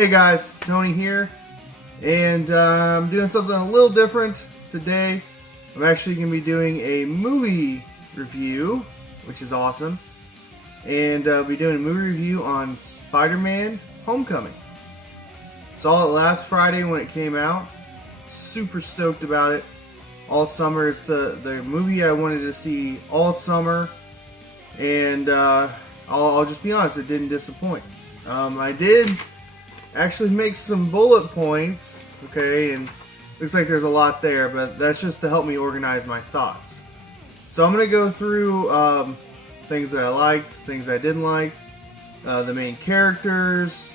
Hey guys, Tony here, and I'm doing something a little different today. I'm actually going to be doing a movie review, which is awesome, and I'll be doing a movie review on Spider-Man Homecoming. Saw it last Friday when it came out. Super stoked about it. All summer, it's the movie I wanted to see all summer, and I'll just be honest, it didn't disappoint. I did actually make some bullet points, okay, and looks like there's a lot there, but that's just to help me organize my thoughts. So I'm going to go through things that I liked, things I didn't like, the main characters,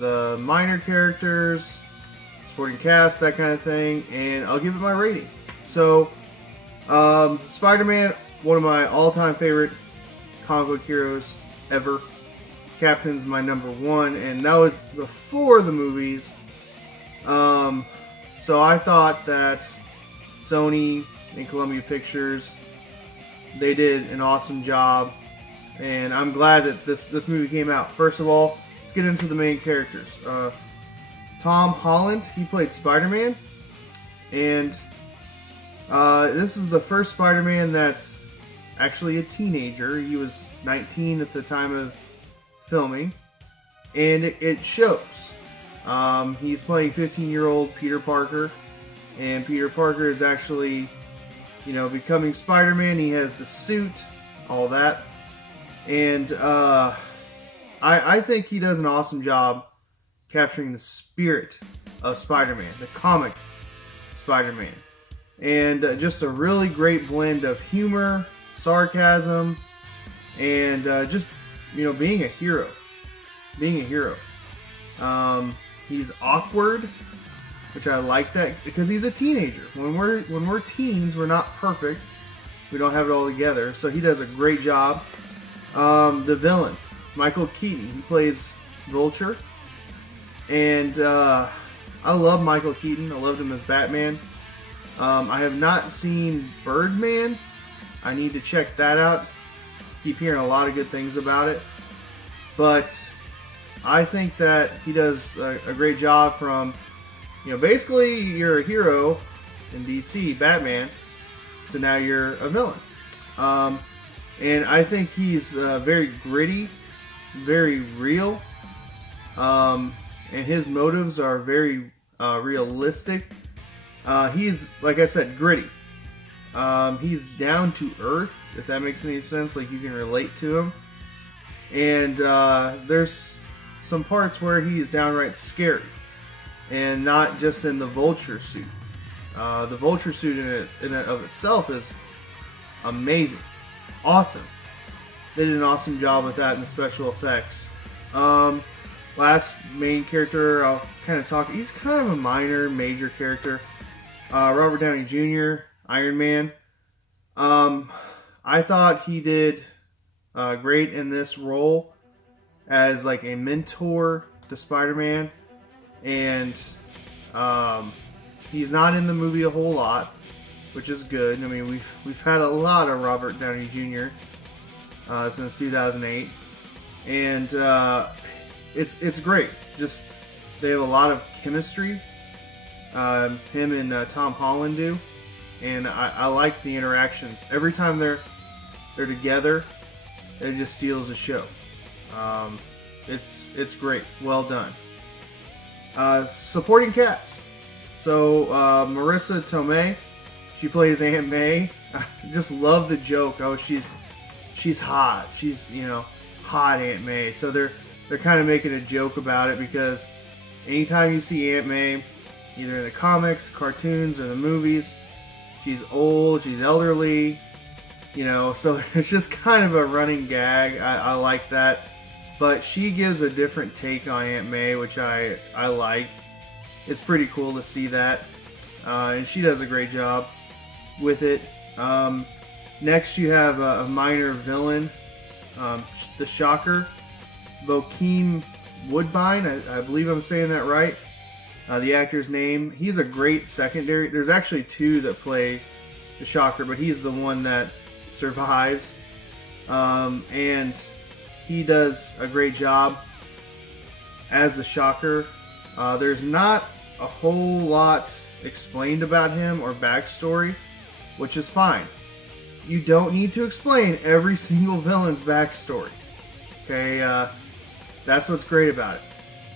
the minor characters, supporting cast, that kind of thing, and I'll give it my rating. So, Spider-Man, one of my all-time favorite comic book heroes ever. Captain's my number one, and that was before the movies. So I thought that Sony and Columbia Pictures, they did an awesome job, and I'm glad that this movie came out. First of all, let's get into the main characters. Tom Holland, he played Spider-Man, and this is the first Spider-Man that's actually a teenager. He was 19 at the time of filming, and it shows. He's playing 15-year-old Peter Parker, and Peter Parker is actually, becoming Spider-Man. He has the suit, all that, and I think he does an awesome job capturing the spirit of Spider-Man, the comic Spider-Man, and just a really great blend of humor, sarcasm, and just being a hero. He's awkward, which I like that because he's a teenager. When we're teens, we're not perfect. We don't have it all together. So he does a great job. The villain, Michael Keaton, he plays Vulture, and I love Michael Keaton. I loved him as Batman. I have not seen Birdman. I need to check that out. Keep hearing a lot of good things about it, but I think that he does a great job from, basically you're a hero in DC, Batman, to now you're a villain. And I think he's very gritty, very real, and his motives are very realistic. He's, like I said, gritty. He's down to earth, if that makes any sense. Like, you can relate to him. And there's some parts where he's downright scary, and not just in the Vulture suit. The Vulture suit in and of itself is amazing, awesome. They did an awesome job with that in the special effects. Last main character I'll kind of talk. He's kind of a minor, major character. Robert Downey Jr., Iron Man. I thought he did great in this role as like a mentor to Spider-Man, and he's not in the movie a whole lot, which is good. I mean, we've had a lot of Robert Downey Jr. Since 2008, and it's great. Just they have a lot of chemistry. Him and Tom Holland do, and I like the interactions. Every time they're together, it just steals the show. It's great, well done. Supporting cast. So Marissa Tomei, she plays Aunt May. I just love the joke. Oh, she's hot. She's hot Aunt May. So they're kind of making a joke about it, because anytime you see Aunt May, either in the comics, cartoons, or the movies, she's old, she's elderly, so it's just kind of a running gag. I like that. But she gives a different take on Aunt May, which I like. It's pretty cool to see that. And she does a great job with it. Next, you have a minor villain, the Shocker, Bokeem Woodbine. I believe I'm saying that right. The actor's name. He's a great secondary. There's actually two that play the Shocker, but he's the one that survives. And he does a great job as the Shocker. There's not a whole lot explained about him or backstory, which is fine. You don't need to explain every single villain's backstory. Okay, that's what's great about it.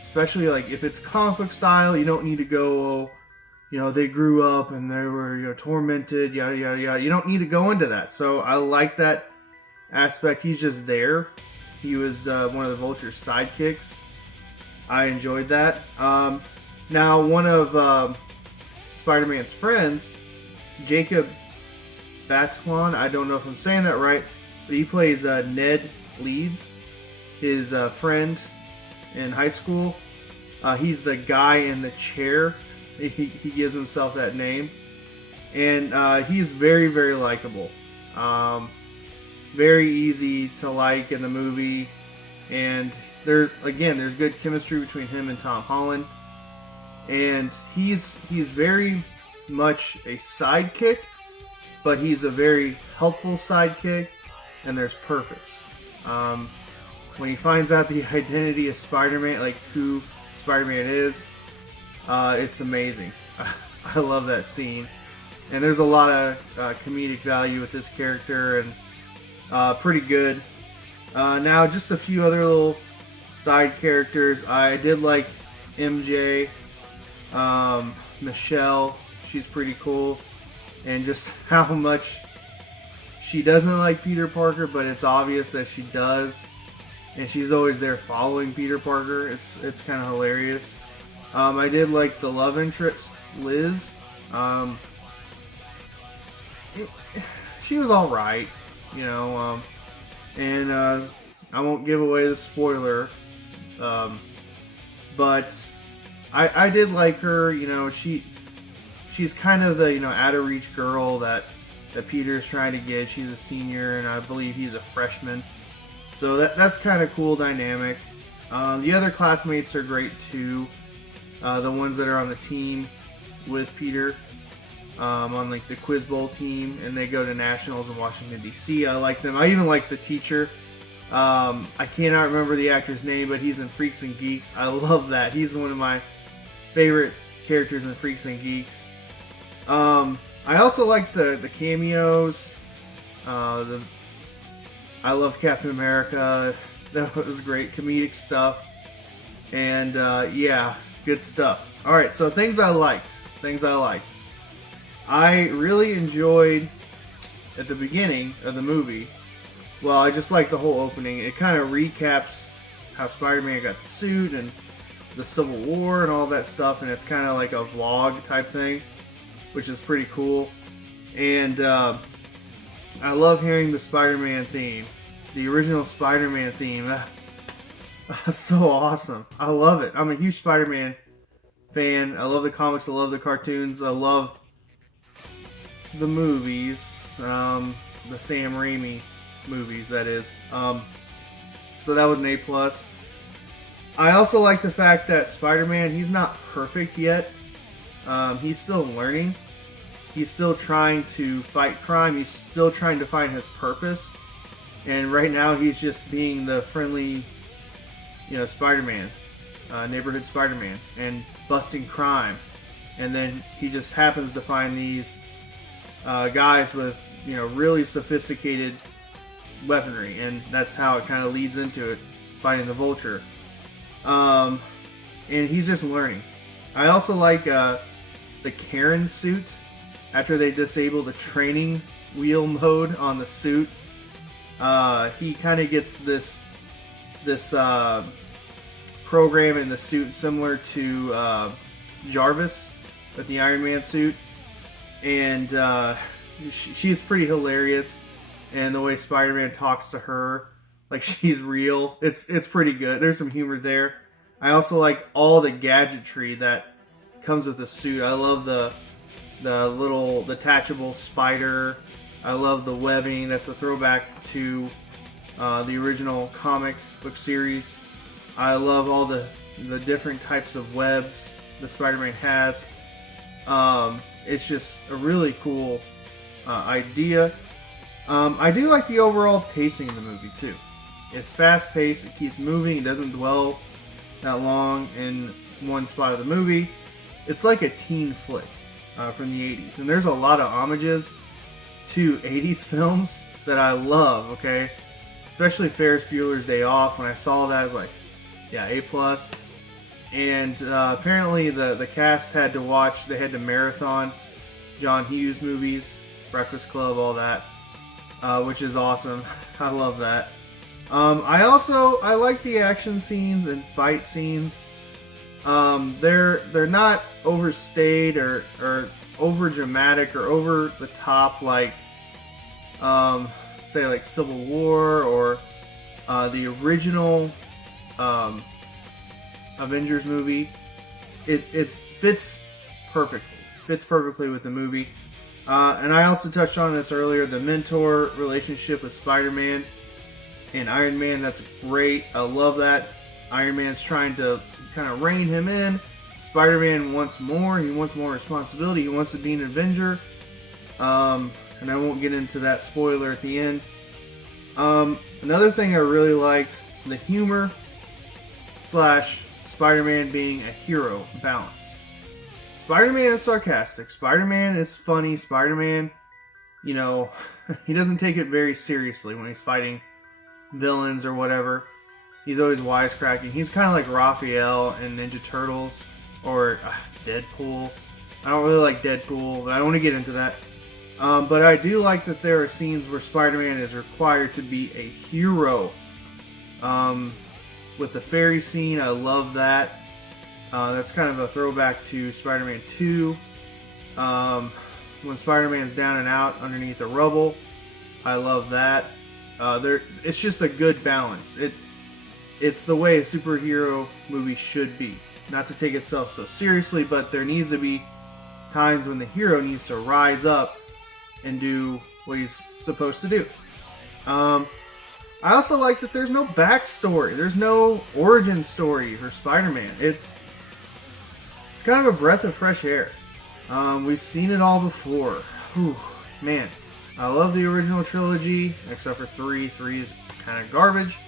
Especially like if it's comic book style, you don't need to go, they grew up and they were tormented, yada yada yada. You don't need to go into that. So I like that aspect. He's just there. He was one of the Vulture's sidekicks. I enjoyed that. Now, one of Spider-Man's friends, Jacob Batalon, I don't know if I'm saying that right, but he plays Ned Leeds, his friend in high school. He's the guy in the chair. He gives himself that name. And he's very, very likable. Very easy to like in the movie. And there's good chemistry between him and Tom Holland. And he's very much a sidekick, but he's a very helpful sidekick, and there's purpose. When he finds out the identity of Spider-Man, like who Spider-Man is, it's amazing. I love that scene. And there's a lot of comedic value with this character, and pretty good. Now, just a few other little side characters. I did like MJ, Michelle. She's pretty cool. And just how much she doesn't like Peter Parker, but it's obvious that she does. And she's always there following Peter Parker. It's kind of hilarious. I did like the love interest, Liz. She was all right, and I won't give away the spoiler, but I did like her. She's kind of the out of reach girl that Peter's trying to get. She's a senior, and I believe he's a freshman. So that's kind of cool dynamic. The other classmates are great too. The ones that are on the team with Peter, on like the Quiz Bowl team, and they go to nationals in Washington D.C. I like them. I even like the teacher. I cannot remember the actor's name, but he's in Freaks and Geeks. I love that. He's one of my favorite characters in Freaks and Geeks. I also like the cameos. I love Captain America. That was great comedic stuff. And yeah, good stuff. Alright, so things I liked. I really enjoyed at the beginning of the movie. Well, I just like the whole opening. It kind of recaps how Spider-Man got the suit and the Civil War and all that stuff, and it's kind of like a vlog type thing, which is pretty cool. And I love hearing the Spider-Man theme, the original Spider-Man theme. That's so awesome. I love it. I'm a huge Spider-Man fan. I love the comics. I love the cartoons. I love the movies, the Sam Raimi movies, that is. So that was an A+. I also like the fact that Spider-Man, he's not perfect yet. He's still learning. He's still trying to fight crime. He's still trying to find his purpose. And right now he's just being the friendly, Spider-Man, neighborhood Spider-Man, and busting crime. And then he just happens to find these guys with, really sophisticated weaponry, and that's how it kind of leads into it, fighting the Vulture. And he's just learning. I also like the Karen suit. After they disable the training wheel mode on the suit, he kind of gets this program in the suit similar to Jarvis with the Iron Man suit, and she's pretty hilarious. And the way Spider-Man talks to her, like she's real, it's pretty good. There's some humor there. I also like all the gadgetry that comes with the suit. I love the little detachable spider. I love the webbing. That's a throwback to the original comic book series. I love all the different types of webs the Spider-Man has. It's just a really cool idea. I do like the overall pacing in the movie too. It's fast paced. It keeps moving. It doesn't dwell that long in one spot of the movie. It's like a teen flick from the 80s. And there's a lot of homages to 80s films that I love, okay? Especially Ferris Bueller's Day Off. When I saw that, I was like, yeah, A+. And apparently the cast had to marathon John Hughes movies, Breakfast Club, all that, which is awesome. I love that. I like the action scenes and fight scenes. They're not overstayed or over dramatic or over the top like say like Civil War or the original Avengers movie. It fits perfectly with the movie. And I also touched on this earlier, the mentor relationship with Spider-Man and Iron Man. That's great. I love that. Iron Man's trying to kind of rein him in. Spider-Man wants more. He wants more responsibility. He wants to be an Avenger. And I won't get into that spoiler at the end. Another thing I really liked, the humor / Spider-Man being a hero balance. Spider-Man is sarcastic. Spider-Man is funny. Spider-Man, you know, he doesn't take it very seriously when he's fighting villains or whatever. He's always wisecracking. He's kind of like Raphael in Ninja Turtles or Deadpool. I don't really like Deadpool, but I don't want to get into that. But I do like that there are scenes where Spider-Man is required to be a hero. With the ferry scene, I love that. That's kind of a throwback to Spider-Man 2. When Spider-Man's down and out underneath the rubble, I love that. It's just a good balance. It's the way a superhero movie should be. Not to take itself so seriously, but there needs to be times when the hero needs to rise up and do what he's supposed to do. I also like that there's no backstory. There's no origin story for Spider-Man. It's kind of a breath of fresh air. We've seen it all before. Whew, man, I love the original trilogy, except for 3. 3 is kind of garbage.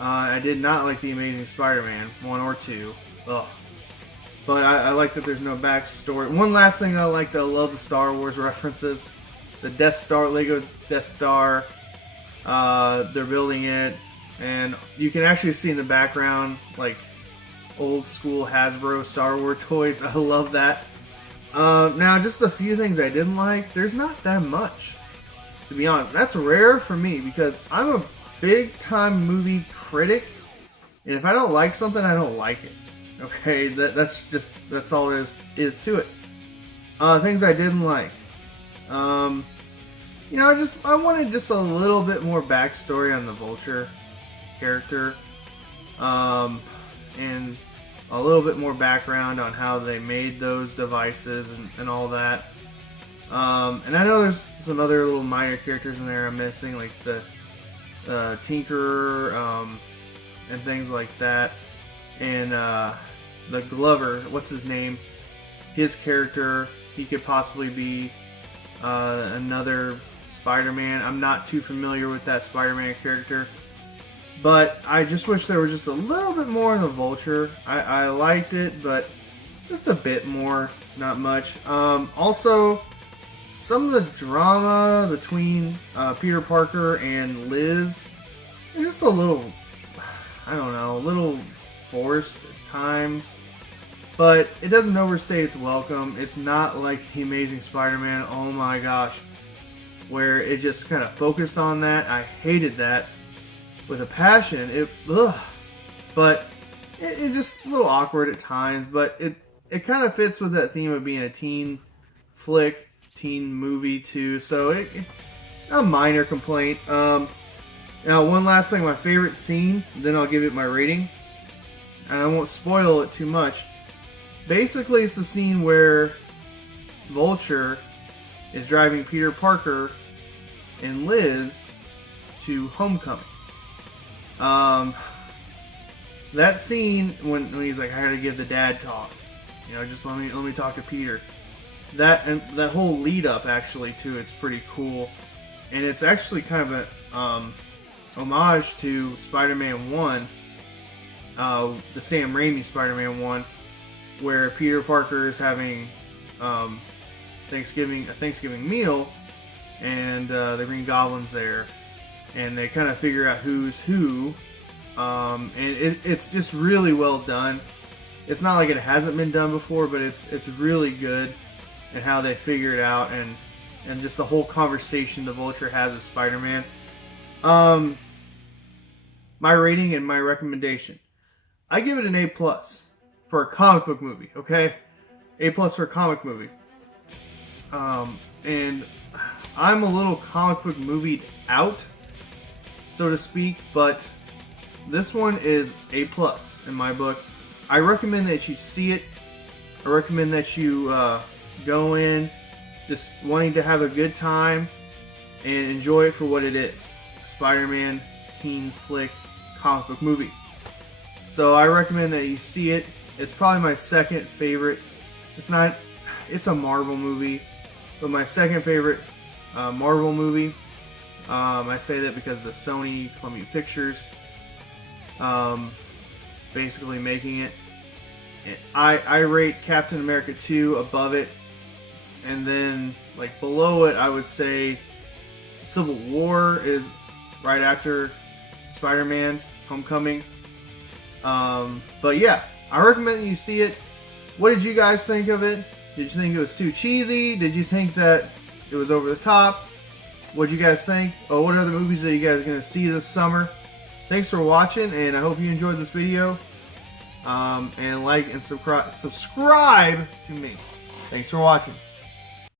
I did not like the Amazing Spider-Man 1 or 2. Ugh. But I like that there's no backstory. One last thing I liked, I love the Star Wars references. The Death Star, Lego Death Star. They're building it, and you can actually see in the background like old school Hasbro Star Wars toys. I love that. Now, just a few things I didn't like. There's not that much, to be honest. That's rare for me because I'm a big time movie critic, and if I don't like something, I don't like it. Okay, that's all there is to it. Things I didn't like. You know, I wanted just a little bit more backstory on the Vulture character, and a little bit more background on how they made those devices and all that. And I know there's some other little minor characters in there I'm missing, like the Tinkerer, and things like that. And the Glover, what's his name? His character, he could possibly be another Spider-Man. I'm not too familiar with that Spider-Man character, but I just wish there was just a little bit more in the Vulture. I liked it, but just a bit more, not much. Also, some of the drama between Peter Parker and Liz is just a little, I don't know, a little forced at times, but it doesn't overstay its welcome. It's not like The Amazing Spider-Man, oh my gosh, where it just kind of focused on that. I hated that with a passion. But it just a little awkward at times, but it kind of fits with that theme of being a teen flick, teen movie too, so a minor complaint. Now, one last thing, my favorite scene, then I'll give it my rating, and I won't spoil it too much. Basically, it's the scene where Vulture is driving Peter Parker and Liz to Homecoming. That scene when he's like, I gotta give the dad talk, you know, just let me talk to Peter. That whole lead up actually to it's pretty cool, and it's actually kind of a homage to Spider-Man 1, the Sam Raimi Spider-Man 1, where Peter Parker is having a Thanksgiving meal, and the Green Goblin's there, and they kind of figure out who's who, and it's just really well done. It's not like it hasn't been done before, but it's really good, and how they figure it out, and just the whole conversation the Vulture has with Spider-Man. My rating and my recommendation, I give it an A+ for a comic book movie. Okay, A+ for a comic movie. And I'm a little comic book movied out, so to speak, but this one is A+ in my book. I recommend that you see it. I recommend that you go in just wanting to have a good time and enjoy it for what it is. A Spider-Man teen flick comic book movie. So I recommend that you see it. It's probably my second favorite. It's a Marvel movie, but my second favorite Marvel movie. I say that because of the Sony Columbia Pictures basically making it. I rate Captain America 2 above it, and then like below it I would say Civil War is right after Spider-Man Homecoming. But yeah, I recommend that you see it. What did you guys think of it? Did you think it was too cheesy? Did you think that it was over the top? What did you guys think? Oh, what other movies are you guys going to see this summer? Thanks for watching, and I hope you enjoyed this video. And like and subscribe to me. Thanks for watching.